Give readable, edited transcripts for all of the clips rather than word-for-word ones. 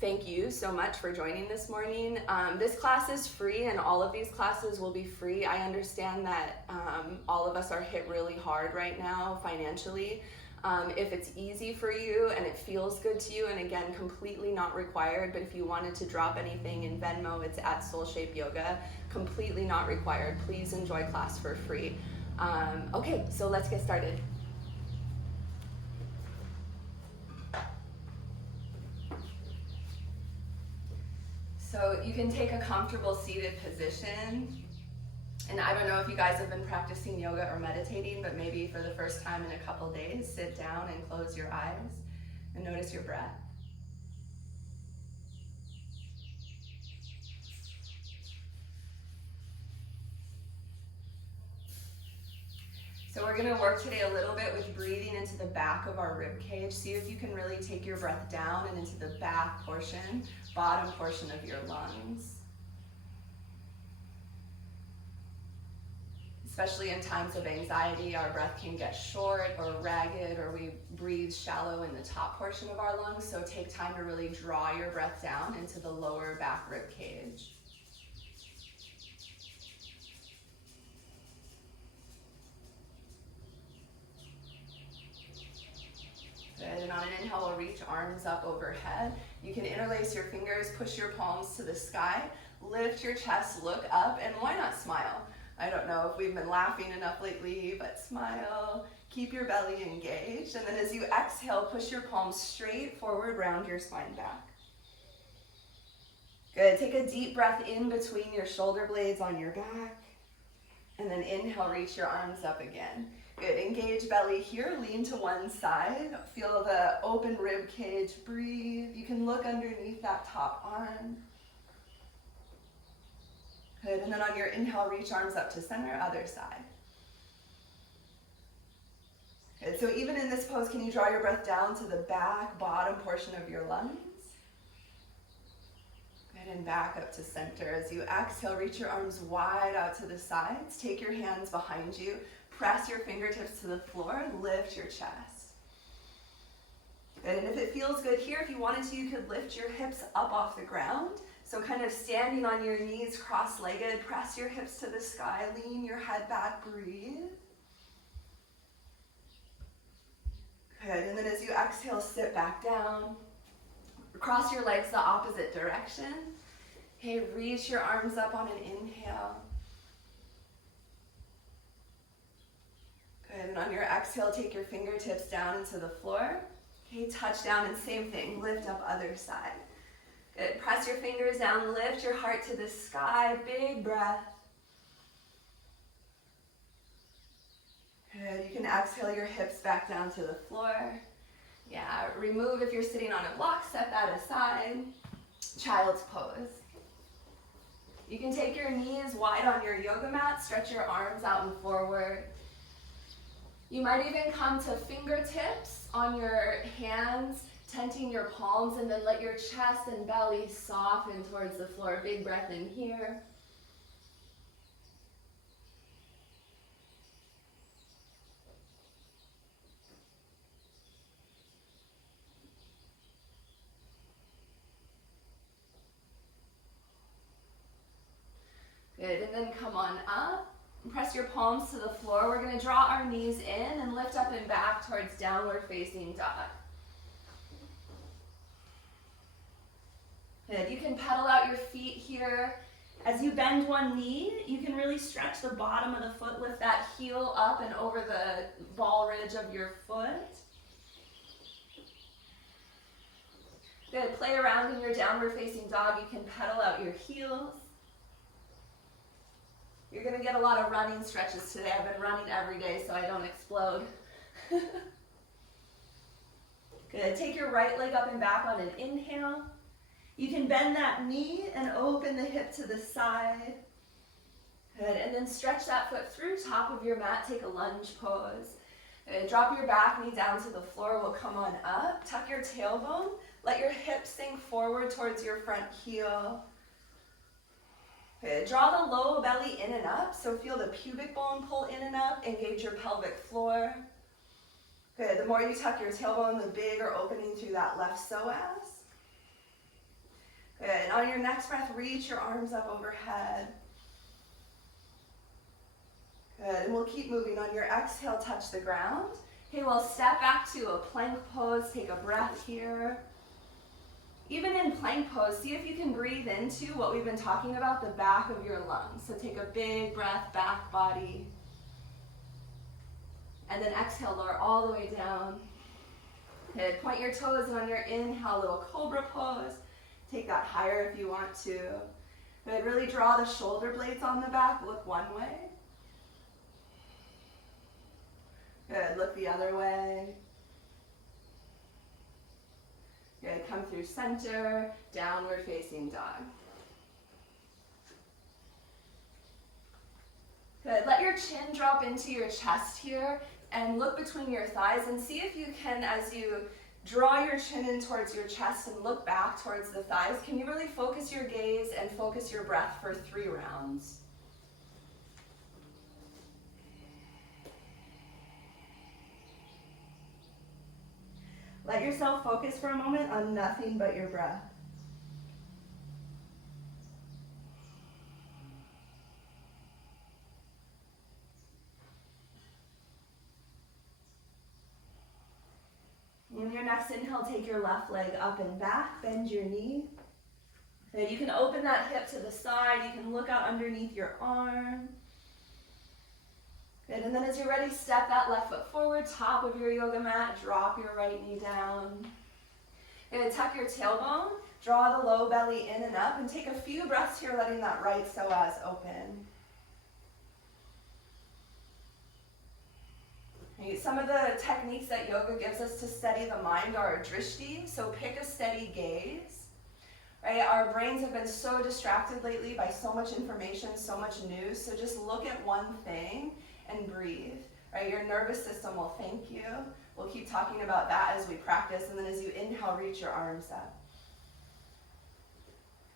Thank you so much for joining this morning. This class is free, and all of these classes will be free. I understand that all of us are hit really hard right now financially. If it's easy for you and it feels good to you, and again, completely not required, but if you wanted to drop anything in Venmo, it's at Soul Shape Yoga. Completely not required. Please enjoy class for free. Okay, so let's get started. So you can take a comfortable seated position. And I don't know if you guys have been practicing yoga or meditating, but maybe for the first time in a couple days, sit down and close your eyes and notice your breath. So we're going to work today a little bit with breathing into the back of our rib cage. See if you can really take your breath down and into the back portion, bottom portion of your lungs. Especially in times of anxiety, our breath can get short or ragged, or we breathe shallow in the top portion of our lungs. So take time to really draw your breath down into the lower back rib cage. Good, and on an inhale, we'll reach arms up overhead. You can interlace your fingers, push your palms to the sky, lift your chest, look up, and why not smile? I don't know if we've been laughing enough lately, but smile. Keep your belly engaged, and then as you exhale, push your palms straight forward, round your spine back. Good, take a deep breath in between your shoulder blades on your back, and then inhale, reach your arms up again. Good, engage belly here, lean to one side, feel the open rib cage, breathe. You can look underneath that top arm. Good, and then on your inhale, reach arms up to center, other side. Good, so even in this pose, can you draw your breath down to the back, bottom portion of your lungs? Good, and back up to center. As you exhale, reach your arms wide out to the sides. Take your hands behind you. Press your fingertips to the floor, lift your chest. Good, and if it feels good here, if you wanted to, you could lift your hips up off the ground. So kind of standing on your knees, cross-legged, press your hips to the sky, lean your head back, breathe. Good, and then as you exhale, sit back down. Cross your legs the opposite direction. Okay, reach your arms up on an inhale. Good, and on your exhale, take your fingertips down into the floor. Okay, touch down, and same thing, lift up other side. Good, press your fingers down, lift your heart to the sky, big breath. Good, you can exhale your hips back down to the floor. Yeah, remove if you're sitting on a block, set that aside. Child's pose. You can take your knees wide on your yoga mat, stretch your arms out and forward. You might even come to fingertips on your hands, tenting your palms, and then let your chest and belly soften towards the floor. Big breath in here. Good, and then come on up. Press your palms to the floor. We're going to draw our knees in and lift up and back towards downward facing dog. Good. You can pedal out your feet here. As you bend one knee, you can really stretch the bottom of the foot, lift that heel up and over the ball ridge of your foot. Good. Play around in your downward facing dog. You can pedal out your heels. You're going to get a lot of running stretches today. I've been running every day so I don't explode. Good. Take your right leg up and back on an inhale. You can bend that knee and open the hip to the side. Good. And then stretch that foot through top of your mat. Take a lunge pose. Good. Drop your back knee down to the floor. We'll come on up. Tuck your tailbone. Let your hips sink forward towards your front heel. Good. Draw the low belly in and up, so feel the pubic bone pull in and up, engage your pelvic floor. Good. The more you tuck your tailbone, the bigger opening through that left psoas. Good. On your next breath, reach your arms up overhead. Good. And we'll keep moving. On your exhale, touch the ground. Okay, we'll step back to a plank pose. Take a breath here. Even in plank pose, see if you can breathe into what we've been talking about, the back of your lungs. So take a big breath, back body. And then exhale, lower all the way down. Good. Point your toes, and on your inhale, little cobra pose. Take that higher if you want to. Good. Really draw the shoulder blades on the back. Look one way. Good. Look the other way. Good. Come through center, downward facing dog. Good. Let your chin drop into your chest here and look between your thighs and see if you can, as you draw your chin in towards your chest and look back towards the thighs, can you really focus your gaze and focus your breath for 3 rounds? Let yourself focus for a moment on nothing but your breath. On your next inhale, take your left leg up and back, bend your knee. Good. You can open that hip to the side, you can look out underneath your arm. Good, and then as you're ready, step that left foot forward, top of your yoga mat, drop your right knee down. Good, tuck your tailbone, draw the low belly in and up, and take a few breaths here, letting that right psoas open. Okay, some of the techniques that yoga gives us to steady the mind are drishti, so pick a steady gaze. Right? Our brains have been so distracted lately by so much information, so much news, so just look at one thing and breathe, right? Your nervous system will thank you. We'll keep talking about that as we practice, and then as you inhale, reach your arms up.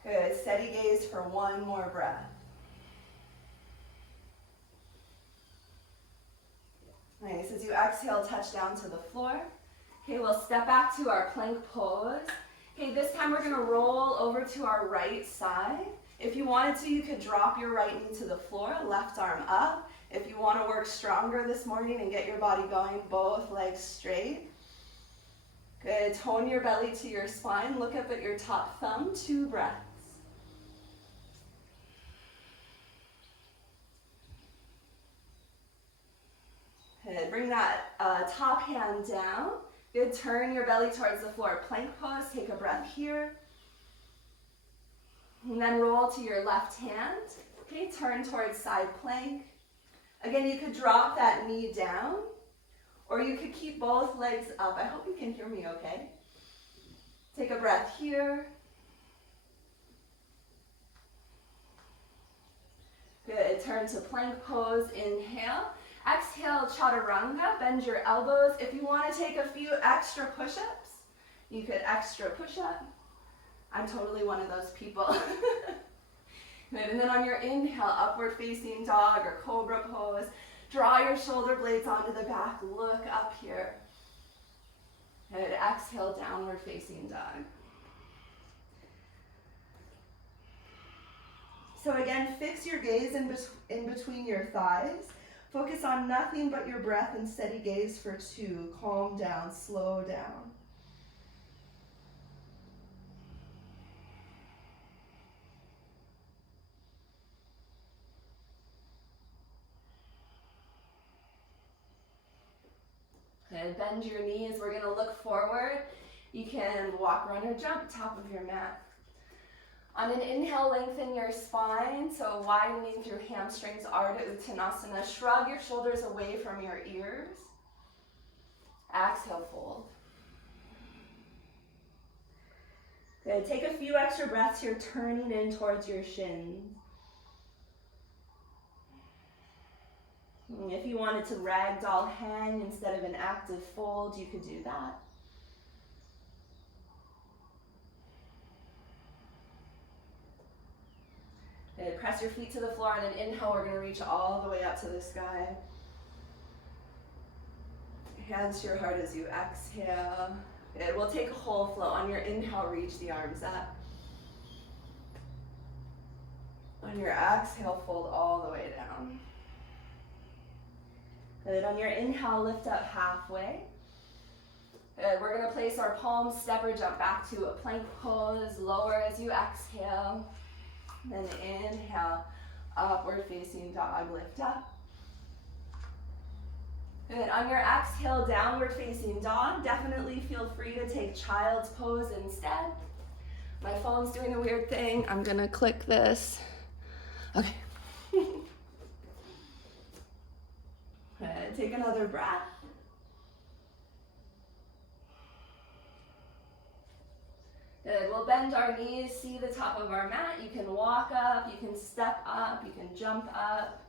Good, steady gaze for one more breath. Nice, as you exhale, touch down to the floor. Okay, we'll step back to our plank pose. Okay, this time we're gonna roll over to our right side. If you wanted to, you could drop your right knee to the floor, left arm up. If you want to work stronger this morning and get your body going, both legs straight. Good. Tone your belly to your spine. Look up at your top thumb. 2 breaths. Good. Bring that top hand down. Good. Turn your belly towards the floor. Plank pose. Take a breath here. And then roll to your left hand. Okay. Turn towards side plank. Again, you could drop that knee down, or you could keep both legs up. I hope you can hear me okay. Take a breath here. Good, turn to plank pose, inhale. Exhale, chaturanga, bend your elbows. If you want to take a few extra push-ups, you could extra push-up. I'm totally one of those people. Good. And then on your inhale, upward facing dog or cobra pose. Draw your shoulder blades onto the back. Look up here. Good. Exhale, downward facing dog. So again, fix your gaze in between your thighs. Focus on nothing but your breath and steady gaze for 2. Calm down, slow down. Good. Bend your knees. We're going to look forward. You can walk, run, or jump top of your mat. On an inhale, lengthen your spine, so widening through hamstrings, Ardha Uttanasana. Shrug your shoulders away from your ears. Exhale, fold. Good. Take a few extra breaths here, turning in towards your shins. If you wanted to ragdoll hang instead of an active fold, you could do that. Good. Press your feet to the floor. On an inhale, we're going to reach all the way up to the sky. Hands to your heart as you exhale. Good. We'll take a whole flow. On your inhale, reach the arms up. On your exhale, fold all the way down. Good. On your inhale, lift up halfway. Good. We're going to place our palms, step or jump back to a plank pose. Lower as you exhale. Then inhale, upward facing dog, lift up. Good. On your exhale, downward facing dog, definitely feel free to take child's pose instead. My phone's doing a weird thing. I'm going to click this. Okay. Good. Take another breath. Good. We'll bend our knees, see the top of our mat. You can walk up, you can step up, you can jump up.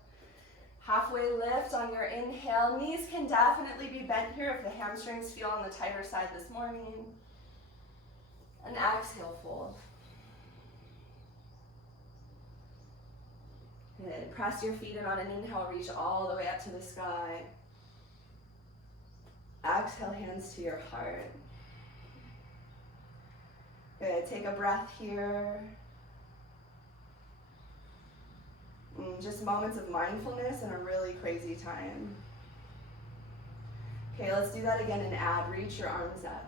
Halfway lift on your inhale. Knees can definitely be bent here if the hamstrings feel on the tighter side this morning. And exhale, fold. Good. Press your feet in on an inhale, reach all the way up to the sky. Exhale, hands to your heart. Good. Take a breath here. Just moments of mindfulness in a really crazy time. Okay, let's do that again and add. Reach your arms up.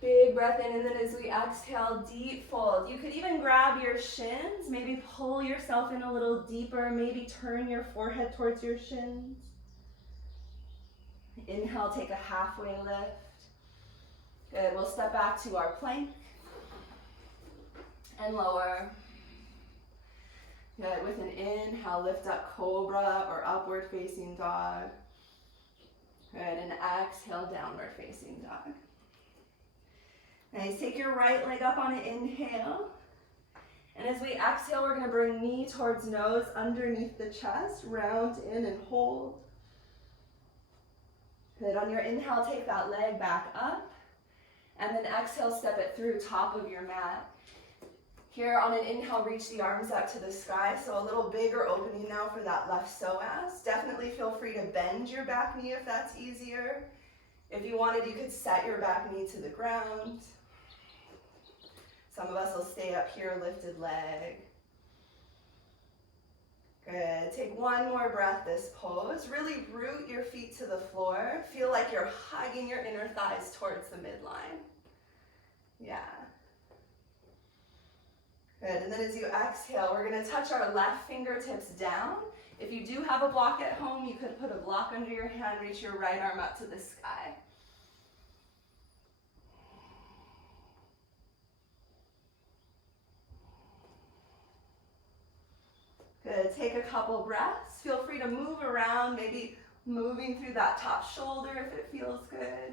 Big breath in, and then as we exhale, deep fold. You could even grab your shins, maybe pull yourself in a little deeper, maybe turn your forehead towards your shins. Inhale, take a halfway lift. Good, we'll step back to our plank and lower. Good, with an inhale, lift up cobra or upward facing dog. Good, and exhale, downward facing dog. Nice, take your right leg up on an inhale. And as we exhale, we're gonna bring knee towards nose underneath the chest, round in and hold. Good, on your inhale, take that leg back up. And then exhale, step it through top of your mat. Here on an inhale, reach the arms up to the sky. So a little bigger opening now for that left psoas. Definitely feel free to bend your back knee if that's easier. If you wanted, you could set your back knee to the ground. Some of us will stay up here, lifted leg. Good, take one more breath this pose. Really root your feet to the floor. Feel like you're hugging your inner thighs towards the midline. Yeah. Good, and then as you exhale, we're gonna touch our left fingertips down. If you do have a block at home, you could put a block under your hand, reach your right arm up to the sky. Good, take a couple breaths. Feel free to move around, maybe moving through that top shoulder if it feels good.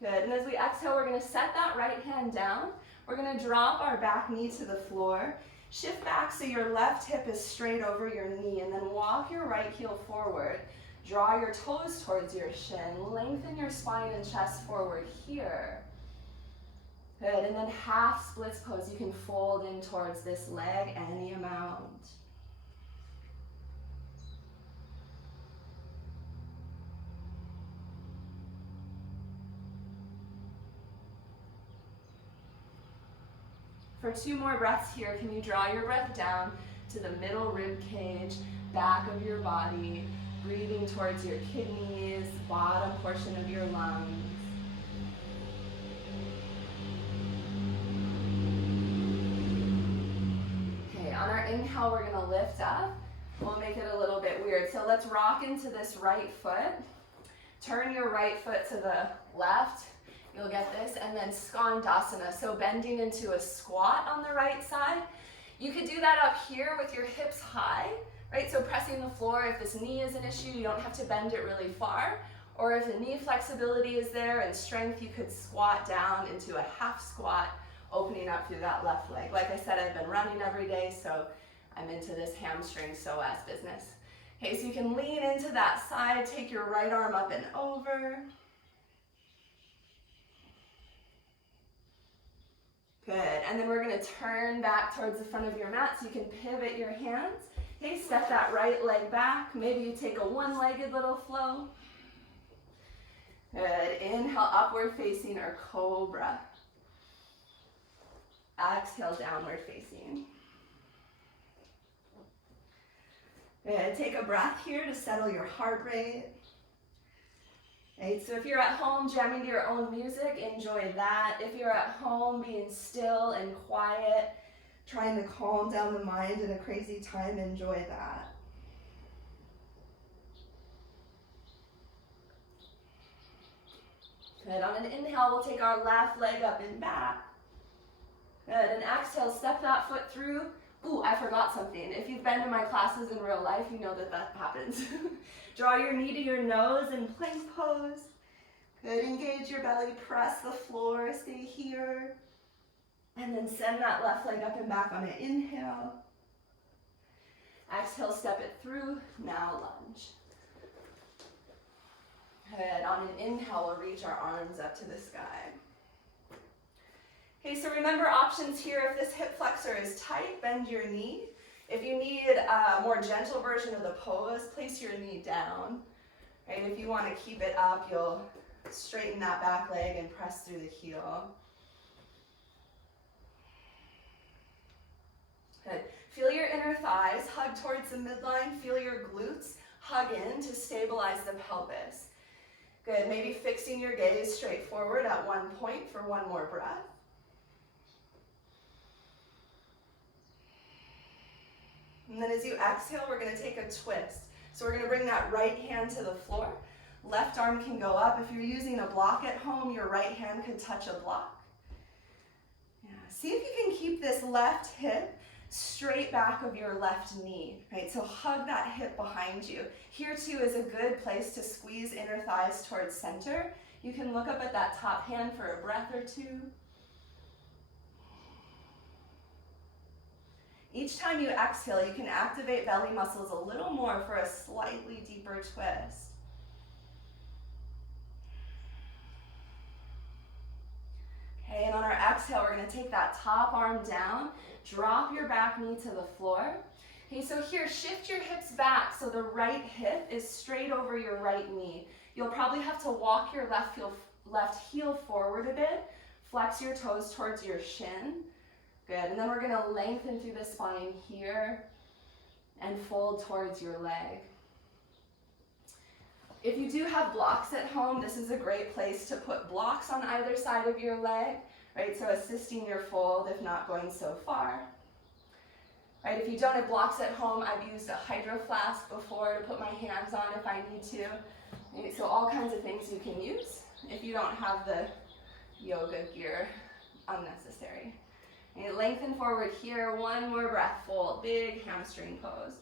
Good, and as we exhale, we're gonna set that right hand down. We're gonna drop our back knee to the floor. Shift back so your left hip is straight over your knee, and then walk your right heel forward. Draw your toes towards your shin. Lengthen your spine and chest forward here. Good, and then half splits pose. You can fold in towards this leg any amount. For 2 more breaths here, can you draw your breath down to the middle rib cage, back of your body, breathing towards your kidneys, bottom portion of your lungs. Okay, on our inhale, we're gonna lift up. We'll make it a little bit weird. So let's rock into this right foot. Turn your right foot to the left. You'll get this, and then Skandasana, so bending into a squat on the right side. You could do that up here with your hips high, right? So pressing the floor. If this knee is an issue, you don't have to bend it really far. Or if the knee flexibility is there and strength, you could squat down into a half squat, opening up through that left leg. Like I said, I've been running every day, so I'm into this hamstring psoas business. Okay, so you can lean into that side, take your right arm up and over. Good, and then we're gonna turn back towards the front of your mat so you can pivot your hands. Okay, step that right leg back. Maybe you take a one-legged little flow. Good. Inhale, upward facing or cobra. Exhale, downward facing. Good. Take a breath here to settle your heart rate. Right, so if you're at home jamming to your own music, enjoy that. If you're at home being still and quiet, trying to calm down the mind in a crazy time, enjoy that. Good. On an inhale, we'll take our left leg up and back. Good. And exhale, step that foot through. Ooh, I forgot something. If you've been to my classes in real life, you know that that happens. Draw your knee to your nose in plank pose. Good. Engage your belly, press the floor, stay here. And then send that left leg up and back on an inhale. Exhale, step it through. Now lunge. Good. On an inhale, we'll reach our arms up to the sky. Okay, so remember options here. If this hip flexor is tight, bend your knee. If you need a more gentle version of the pose, place your knee down. Right? If you want to keep it up, you'll straighten that back leg and press through the heel. Good. Feel your inner thighs, hug towards the midline. Feel your glutes, hug in to stabilize the pelvis. Good. Maybe fixing your gaze straight forward at one point for one more breath. And then as you exhale, we're going to take a twist. So we're going to bring that right hand to the floor. Left arm can go up. If you're using a block at home, your right hand could touch a block. Yeah. See if you can keep this left hip straight back of your left knee, right? So hug that hip behind you. Here too is a good place to squeeze inner thighs towards center. You can look up at that top hand for a breath or two. Each time you exhale, you can activate belly muscles a little more for a slightly deeper twist. Okay, and on our exhale, we're going to take that top arm down, drop your back knee to the floor. Okay, so here, shift your hips back so the right hip is straight over your right knee. You'll probably have to walk your left heel forward a bit, flex your toes towards your shin. Good, and then we're going to lengthen through the spine here and fold towards your leg. If you do have blocks at home, this is a great place to put blocks on either side of your leg, right? So assisting your fold if not going so far. Right, if you don't have blocks at home, I've used a hydro flask before to put my hands on if I need to. Right, so all kinds of things you can use. If you don't have the yoga gear, unnecessary. Okay, lengthen forward here, one more breath, fold, big hamstring pose.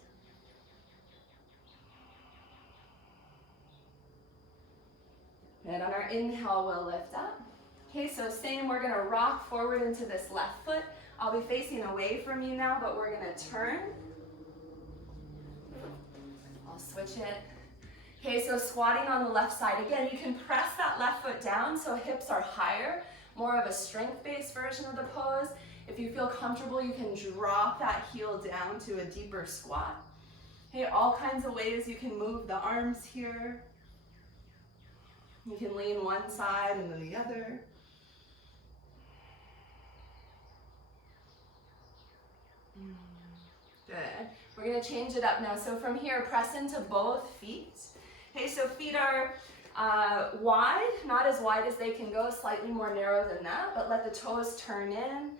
And on our inhale, we'll lift up. Okay, so same, we're gonna rock forward into this left foot. I'll be facing away from you now, but we're gonna turn. I'll switch it. Okay, so squatting on the left side. Again, you can press that left foot down so hips are higher, more of a strength-based version of the pose. If you feel comfortable, you can drop that heel down to a deeper squat. Okay, all kinds of ways you can move the arms here. You can lean one side and then the other. Good. We're going to change it up now. So from here, press into both feet. Okay, so feet are wide, not as wide as they can go, slightly more narrow than that, but let the toes turn in.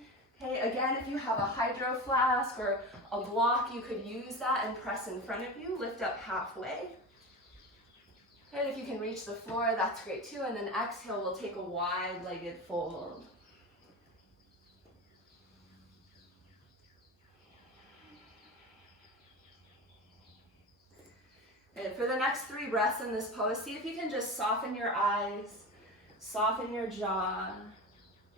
Okay, again, if you have a hydro flask or a block, you could use that and press in front of you. Lift up halfway. Good, if you can reach the floor, that's great too. And then exhale, we'll take a wide-legged fold. And for the next 3 breaths in this pose, see if you can just soften your eyes, soften your jaw,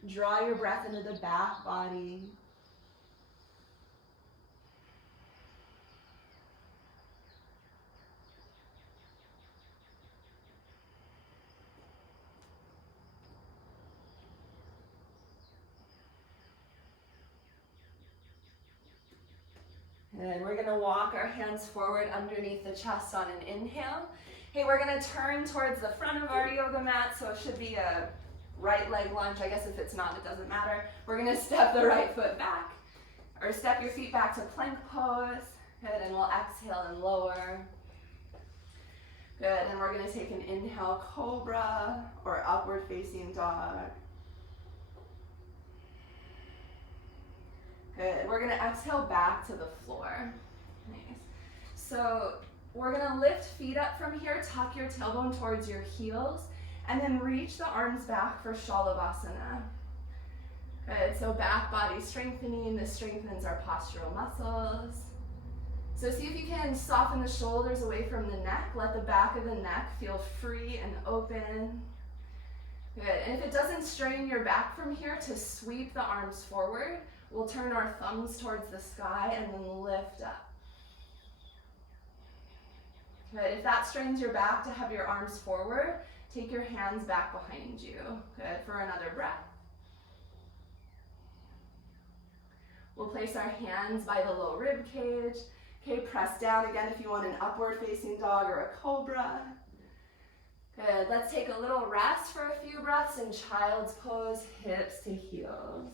draw your breath into the back body. And we're going to walk our hands forward underneath the chest on an inhale. Hey, we're gonna turn towards the front of our yoga mat, so it should be a right leg lunge. I guess if it's not, it doesn't matter. We're gonna step the right foot back, or step your feet back to plank pose. Good, and we'll exhale and lower. Good, and we're gonna take an inhale, cobra, or upward facing dog. Good, we're gonna exhale back to the floor. Nice. So we're gonna lift feet up from here, tuck your tailbone towards your heels, and then reach the arms back for Shalabhasana. Good, so back body strengthening. This strengthens our postural muscles. So see if you can soften the shoulders away from the neck. Let the back of the neck feel free and open. Good, and if it doesn't strain your back from here, to sweep the arms forward. We'll turn our thumbs towards the sky and then lift up. Good, if that strains your back to have your arms forward, take your hands back behind you. Good, for another breath. We'll place our hands by the low rib cage. Okay, press down again if you want an upward facing dog or a cobra. Good, let's take a little rest for a few breaths in child's pose, hips to heels.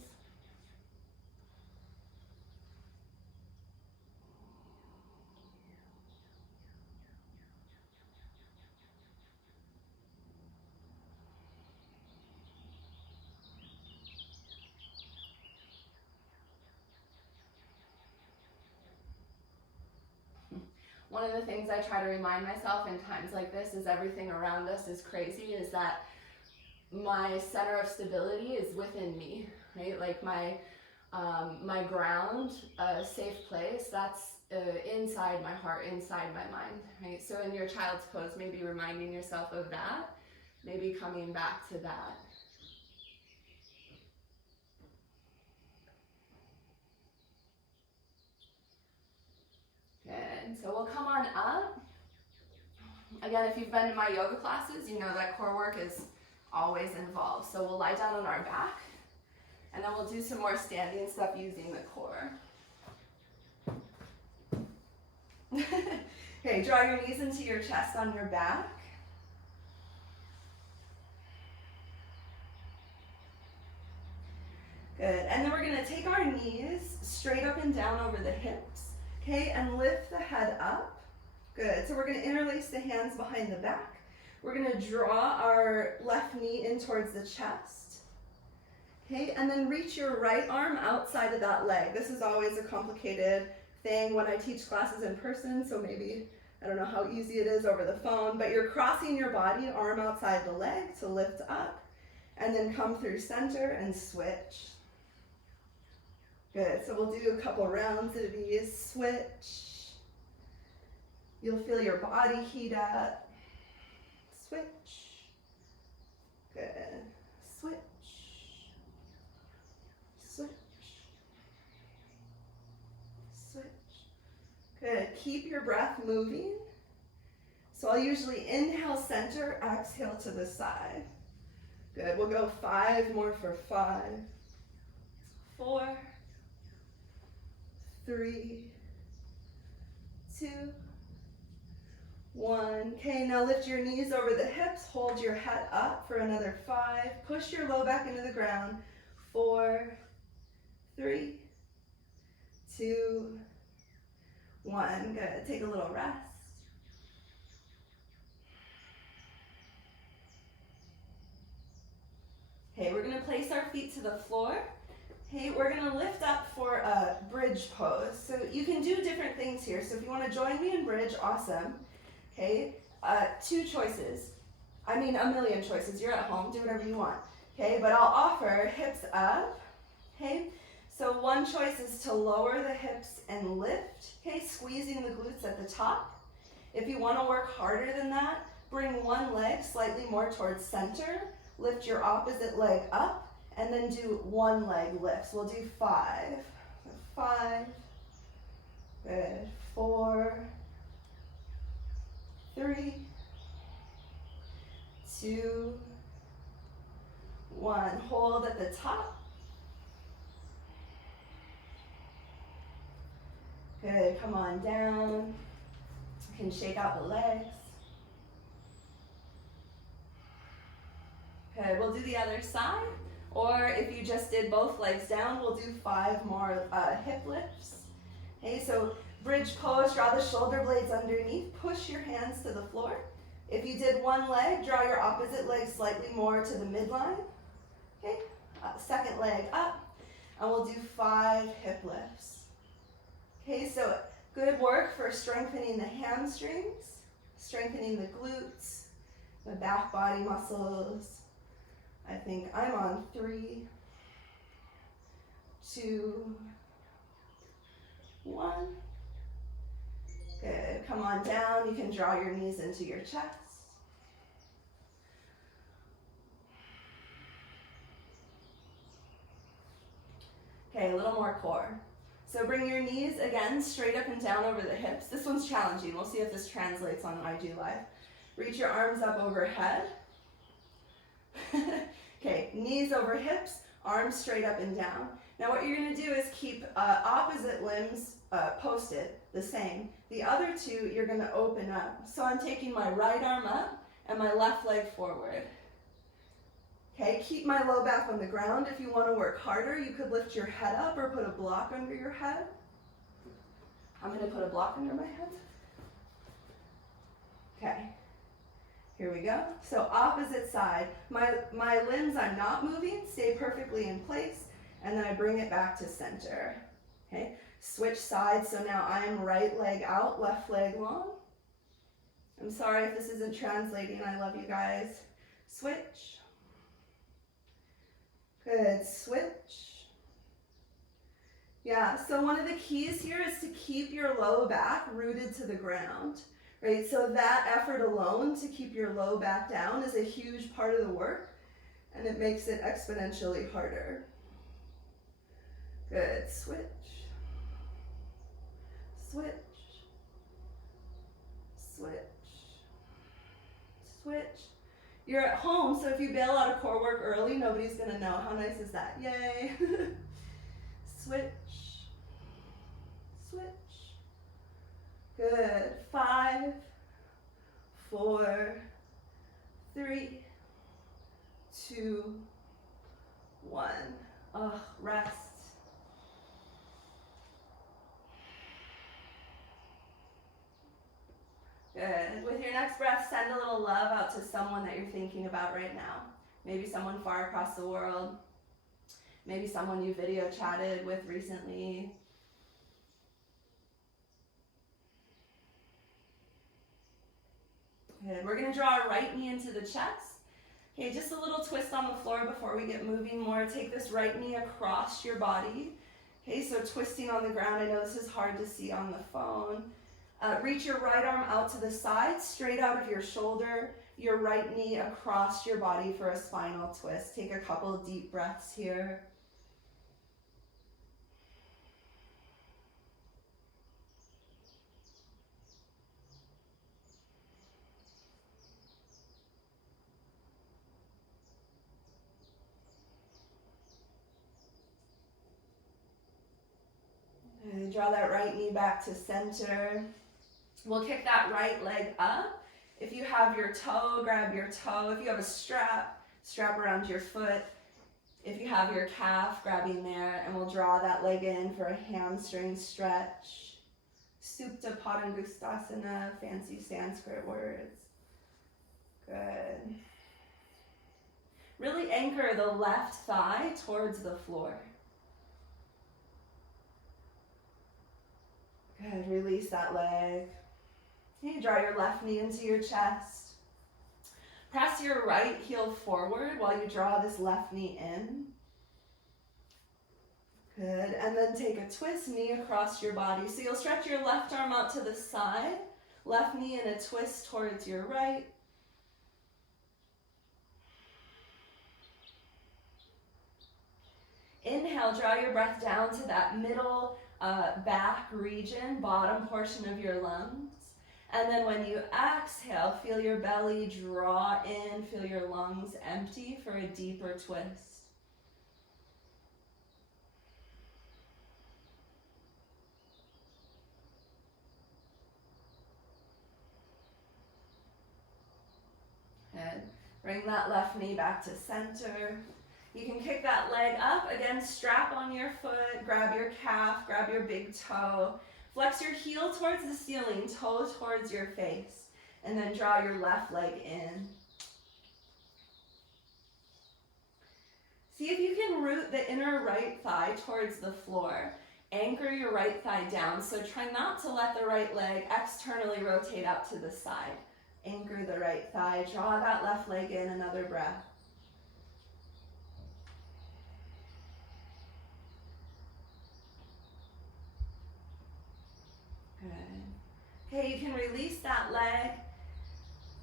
One of the things I try to remind myself in times like this is everything around us is crazy, is that my center of stability is within me, right? Like my ground, a safe place, that's inside my heart, inside my mind, right? So in your child's pose, maybe reminding yourself of that, maybe coming back to that. Good, so we'll come on up. Again, if you've been to my yoga classes, you know that core work is always involved. So we'll lie down on our back, and then we'll do some more standing stuff using the core. Okay, draw your knees into your chest on your back. Good, and then we're gonna take our knees straight up and down over the hips, okay, and lift the head up. Good, so we're gonna interlace the hands behind the back. We're gonna draw our left knee in towards the chest, okay, and then reach your right arm outside of that leg. This is always a complicated thing when I teach classes in person, so maybe, I don't know how easy it is over the phone, but you're crossing your body, arm outside the leg to lift up, and then come through center and switch. Good, so we'll do a couple rounds of these. Switch. You'll feel your body heat up. Switch. Good. Switch. Switch. Switch. Good, keep your breath moving. So I'll usually inhale center, exhale to the side. Good, we'll go 5 more for 5, 4, 3, 2, 1. Okay, now lift your knees over the hips, hold your head up for another 5. Push your low back into the ground. 4, 3, 2, 1. Good, take a little rest. Okay, we're gonna place our feet to the floor. Okay, we're gonna lift up for a bridge pose. So you can do different things here. So if you wanna join me in bridge, awesome. Okay, 2 choices. I mean, a million choices. You're at home, do whatever you want. Okay, but I'll offer hips up. Okay, so one choice is to lower the hips and lift. Okay, squeezing the glutes at the top. If you wanna work harder than that, bring one leg slightly more towards center. Lift your opposite leg up, and then do one leg lifts. We'll do 5. 5, good, 4, 3, 2, 1. Hold at the top. Good, come on down. You can shake out the legs. Good, we'll do the other side. Or if you just did both legs down, we'll do 5 more hip lifts. Okay, so bridge pose, draw the shoulder blades underneath, push your hands to the floor. If you did one leg, draw your opposite leg slightly more to the midline. Okay, second leg up, and we'll do 5 hip lifts. Okay, so good work for strengthening the hamstrings, strengthening the glutes, the back body muscles. I think I'm on 3, 2, 1. Good, come on down. You can draw your knees into your chest. Okay, a little more core. So bring your knees again straight up and down over the hips. This one's challenging. We'll see if this translates on IG Live. Reach your arms up overhead. Okay, knees over hips, arms straight up and down. Now what you're going to do is keep opposite limbs posted the same. The other two you're going to open up. So I'm taking my right arm up and my left leg forward. Okay, keep my low back on the ground. If you want to work harder, you could lift your head up or put a block under your head. I'm going to put a block under my head. Okay, here we go. So opposite side. My limbs, I'm not moving, stay perfectly in place, and then I bring it back to center. Okay, switch sides. So now I'm right leg out, left leg long. I'm sorry if this isn't translating. I love you guys. Switch. Good, switch. Yeah, so one of the keys here is to keep your low back rooted to the ground, right? So that effort alone to keep your low back down is a huge part of the work, and it makes it exponentially harder. Good, switch. Switch. Switch. Switch. You're at home, so if you bail out of core work early, nobody's going to know. How nice is that? Yay. Switch. Switch. Good. 5, 4, 3, 2, 1. Rest. Good. With your next breath, send a little love out to someone that you're thinking about right now. Maybe someone far across the world. Maybe someone you video chatted with recently. Good. We're going to draw our right knee into the chest. Okay, just a little twist on the floor before we get moving more. Take this right knee across your body. Okay, so twisting on the ground. I know this is hard to see on the phone. Reach your right arm out to the side, straight out of your shoulder, your right knee across your body for a spinal twist. Take a couple deep breaths here. And draw that right knee back to center. We'll kick that right leg up. If you have your toe, grab your toe. If you have a strap, strap around your foot. If you have your calf, grabbing there, and we'll draw that leg in for a hamstring stretch. Supta Padangustasana, fancy Sanskrit words. Good. Really anchor the left thigh towards the floor. Good, release that leg. Okay, draw your left knee into your chest. Press your right heel forward while you draw this left knee in. Good, and then take a twist, knee across your body. So you'll stretch your left arm out to the side, left knee in a twist towards your right. Inhale, draw your breath down to that middle back region, bottom portion of your lungs. And then when you exhale, feel your belly draw in, feel your lungs empty for a deeper twist. Good. Bring that left knee back to center. You can kick that leg up. Again, strap on your foot, grab your calf, grab your big toe. Flex your heel towards the ceiling, toe towards your face. And then draw your left leg in. See if you can root the inner right thigh towards the floor. Anchor your right thigh down, so try not to let the right leg externally rotate out to the side. Anchor the right thigh, draw that left leg in, another breath. Good. Okay, you can release that leg.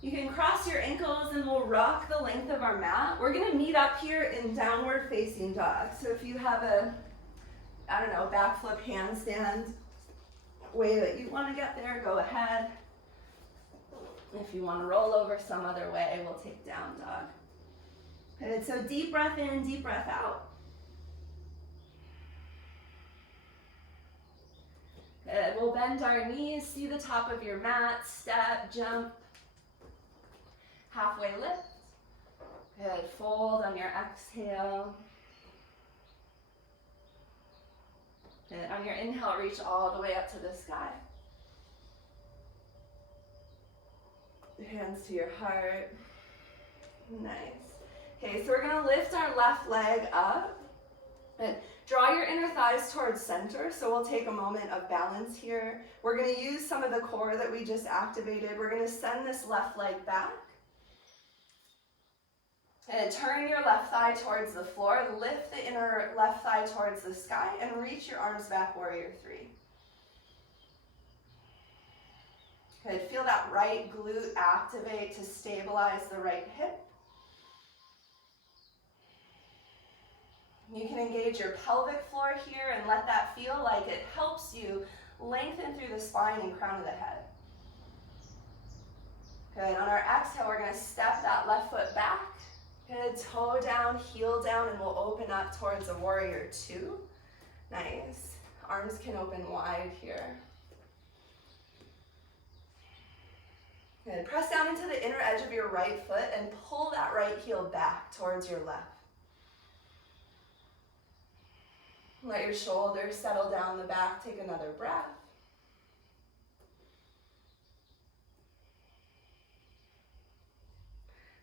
You can cross your ankles and we'll rock the length of our mat. We're gonna meet up here in downward facing dog. So if you have a, I don't know, back flip handstand way that you wanna get there, go ahead. If you wanna roll over some other way, we'll take down dog. Good, so deep breath in, deep breath out. Good, we'll bend our knees, see the top of your mat, step, jump. Halfway lift. Good, fold on your exhale. Good, on your inhale, reach all the way up to the sky. Hands to your heart. Nice. Okay, so we're gonna lift our left leg up. And draw your inner thighs towards center, so we'll take a moment of balance here. We're gonna use some of the core that we just activated. We're gonna send this left leg back. And turn your left thigh towards the floor, lift the inner left thigh towards the sky, and reach your arms back, warrior three. Good, feel that right glute activate to stabilize the right hip. You can engage your pelvic floor here and let that feel like it helps you lengthen through the spine and crown of the head. Good, on our exhale, we're gonna step that left foot back. Good, toe down, heel down, and we'll open up towards a warrior two. Nice. Arms can open wide here. Good, press down into the inner edge of your right foot and pull that right heel back towards your left. Let your shoulders settle down the back, take another breath.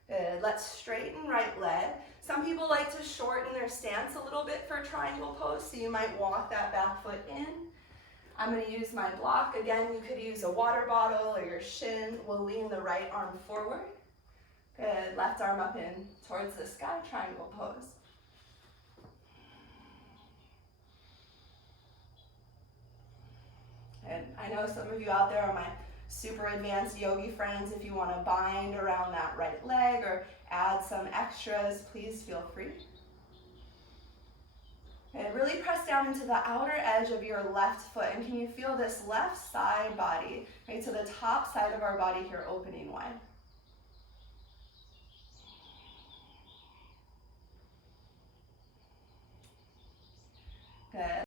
Good, let's straighten right leg. Some people like to shorten their stance a little bit for triangle pose, so you might walk that back foot in. I'm gonna use my block. Again, you could use a water bottle or your shin. We'll lean the right arm forward. Good, left arm up in towards the sky, triangle pose. And I know some of you out there are my super advanced yogi friends. If you want to bind around that right leg or add some extras, please feel free. And really press down into the outer edge of your left foot. And can you feel this left side body, right? So the top side of our body here opening wide. Good.